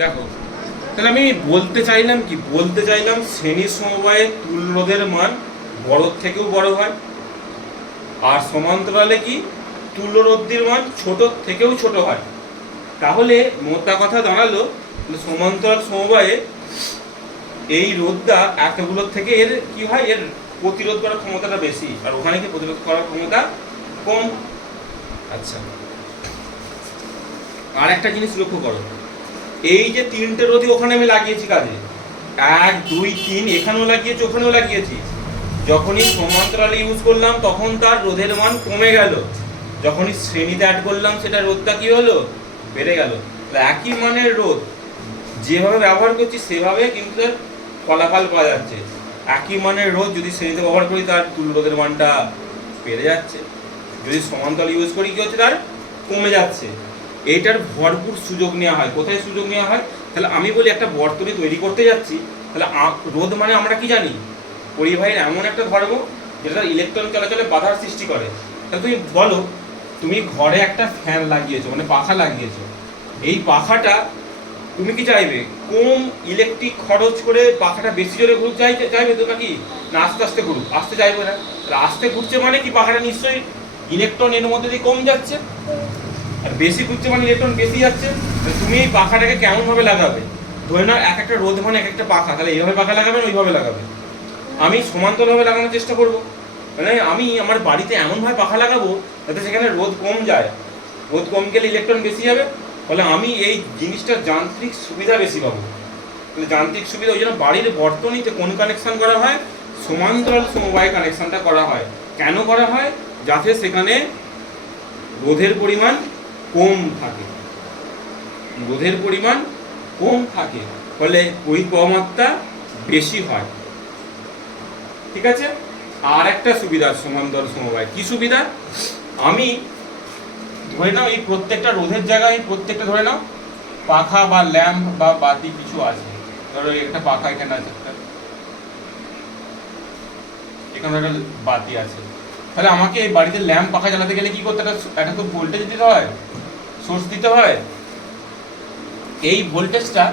দেখো, তাহলে আমি বলতে চাইলাম শ্রেণী সমবায়ে তুল্য রোধের মান বড় থেকেও বড় হয়, আর সমান্তরালে কি তুল্য রোধটির মান ছোট থেকেও ছোট হয়। তাহলে মোটা কথা দাঁড়ালো সমান্তরাল সমবায়ে এই রোধটা এতগুলোর থেকে এর কি হয়, এর প্রতিরোধ করার ক্ষমতাটা বেশি, আর ওখানে কি প্রতিরোধ করার ক্ষমতা কম। আচ্ছা, আর একটা জিনিস লক্ষ্য করো, এই যে তিনটে রোধই ওখানে আমি লাগিয়েছি কাজে, 1 2 3, এখানেও লাগিয়েছি ওখানেও লাগিয়েছি। যখনই সমান্তরালে ইউজ করলাম তখন তার রোধের মান কমে গেল, যখনই শ্রেণীতে অ্যাড করলাম সেটা রোধটা কি হলো, বেড়ে গেল। একই মানের রোধ যেভাবে ব্যবহার করছি সেভাবে কিন্তু তার ফলাফল পাওয়া যাচ্ছে। একই মানের রোধ যদি শ্রেণীতে ব্যবহার করি তার তুল্য রোধের মানটা বেড়ে যাচ্ছে, যদি সমান্তরাল ইউজ করি কি হচ্ছে, তার কমে যাচ্ছে। এইটার ভরপুর সুযোগ নেওয়া হয়। কোথায় সুযোগ নেওয়া হয়? তাহলে আমি বলি একটা বর্তনী তৈরি করতে যাচ্ছি, তাহলে রোধ মানে আমরা কি জানি, পরিবাহীর এমন একটা ধর্ম যেটা তার ইলেকট্রন চলাচলে বাধার সৃষ্টি করে। তাহলে তুমি বলো, তুমি ঘরে একটা ফ্যান লাগিয়েছো, মানে পাখা লাগিয়েছো, এই পাখাটা তুমি কি চাইবে কম ইলেকট্রিক খরচ করে পাখাটা বেশি জোরে ঘুরতে চাইবে তো, নাকি না আস্তে আস্তে ঘুরুক? আসতে চাইবে না। আস্তে ঘুরছে মানে কি পাখাটা নিশ্চয়ই ইলেকট্রন এর মধ্যে দিয়ে কম যাচ্ছে, আর বেশি ঘুরছে মানে ইলেকট্রন বেশি যাচ্ছে। তুমি এই পাখাটাকে কেমন ভাবে লাগাবে? ধরে নাও এক একটা রোধ মানে এক একটা পাখা, তাহলে এইভাবে পাখা লাগাবে না ওইভাবে লাগাবে? আমি সমান্তরালভাবে লাগানোর চেষ্টা করব, মানে আমি আমার বাড়িতে এমনভাবে পাখা লাগাবো যাতে সেখানে রোধ কম যায়, রোধ কম গেলে ইলেকট্রন বেশি যাবে, ফলে আমি এই জিনিসটার যান্ত্রিক সুবিধা বেশি পাবো। তাহলে যান্ত্রিক সুবিধা, ওই জন্য বাড়ির বর্তনীতে কোন কানেকশন করা হয়, সমান্তরাল সমবায় কানেকশনটা করা হয়। কেন করা হয়? যাতে সেখানে রোধের পরিমাণ কম থাকে, রোধের পরিমাণ কম থাকে, ফলে পরিক্রমাত্রা বেশি হয়। ঠিক আছে। আর একটা সুবিধা সমান্তরাল সমবায়, কি সুবিধা? আমি ধরে নাও এই প্রত্যেকটা রোধের জায়গায় প্রত্যেকটা ধরে নাও পাখা বা ল্যাম্প বা বাতি কিছু আছে। ধরো একটা পাখা এখানে আছে, এখানে একটা বাতি আছে। তাহলে আমাকে এই বাড়িতে ল্যাম্প পাখা জ্বালাতে গেলে কি করতে হয়? একটা তো ভোল্টেজ দিতে হয়, সোর্স দিতে হয়। এই ভোল্টেজটা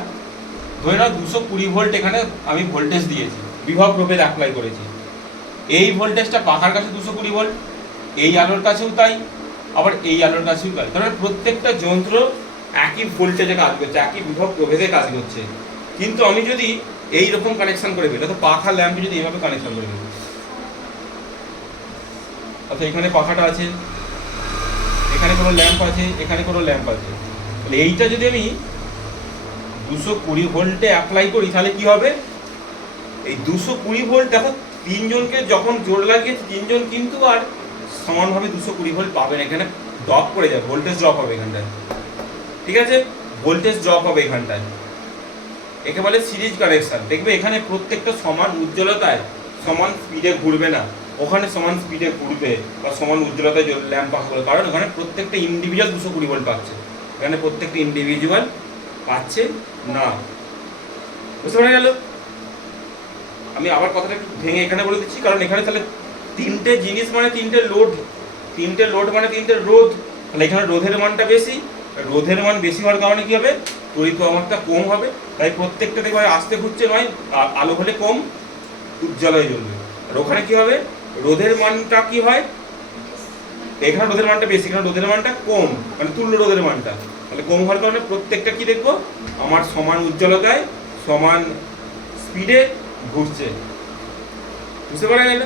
ধরে নাও 220 ভোল্ট, এখানে আমি ভোল্টেজ দিয়েছি, বিভব প্রভেদ অ্যাপ্লাই করেছি। এই ভোল্টেজটা পাখার কাছে 220 ভোল্ট, এই আলোর কাছেও তাই, আবার এই আলোর কাছেও তাই। তাহলে প্রত্যেকটা যন্ত্র একই ভোল্টেজে কাজ করছে, একই বিভব প্রভেদে কাজ করছে। কিন্তু আমি যদি এই রকম কানেকশন করে ফেলি, তো পাখা ল্যাম্পে যদি এইভাবে কানেকশন করে ফেলি, অর্থাৎ এখানে পাখাটা আছে, এখানে কোনো ল্যাম্প আছে, এখানে কোনো ল্যাম্প আছে, তাহলে এইটা যদি আমি 220 ভোল্টে অ্যাপ্লাই করি তাহলে কি হবে? এই 220 ভোল্ট, দেখো তিনজনকে যখন জোর লাগিয়েছে তিনজন কিন্তু আর সমানভাবে 220 ভোল্ট পাবে না, এখানে ড্রপ করে যাবে, ভোল্টেজ ড্রপ হবে এখানটায়। ঠিক আছে, ভোল্টেজ ড্রপ হবে এখানটায়। একে বলে সিরিজ কানেকশন। দেখবে এখানে প্রত্যেকটা সমান উজ্জ্বলতায় সমান স্পিডে ঘুরবে না, ওখানে সমান স্পিডে ঘুরবে বা সমান উজ্জ্বলতায় ল্যাম্প পাখাগুলো, কারণ ওখানে প্রত্যেকটা ইন্ডিভিজুয়াল 220 ভোল্ট পাচ্ছে, এখানে প্রত্যেকটা ইন্ডিভিজুয়াল পাচ্ছে না। বুঝতে পারা গেল? আমি আবার কথাটা একটু ভেঙে এখানে বলে দিচ্ছি, কারণ এখানে তাহলে তিনটে জিনিস মানে তিনটে লোড মানে তিনটে রোধ, তাহলে এখানে রোধের মানটা বেশি, রোধের মান বেশি হওয়ার কারণে কি হবে, তড়িৎ প্রবাহটা কম হবে। তাই প্রত্যেকটা দেখবে আস্তে ঘুরছে নয়, আলো হলে কম উজ্জ্বল হয়ে জ্বলবে। আর ওখানে কি হবে, রোধের মানটা কি হয়, এখানে রোধের মানটা বেশি, এখানে রোধের মানটা কম, মানে তুল্য রোধের মানটা, তাহলে কম হওয়ার কারণে প্রত্যেকটা কি দেখবো, আমার সমান উজ্জ্বলতায় সমান স্পিডে ঘুরছে। বুঝতে পারা গেল?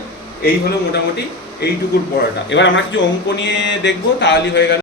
এই হলো মোটামুটি এইটুকুর পড়াটা। এবার আমরা কিছু অঙ্ক নিয়ে দেখবো, তাহলেই হয়ে গেল।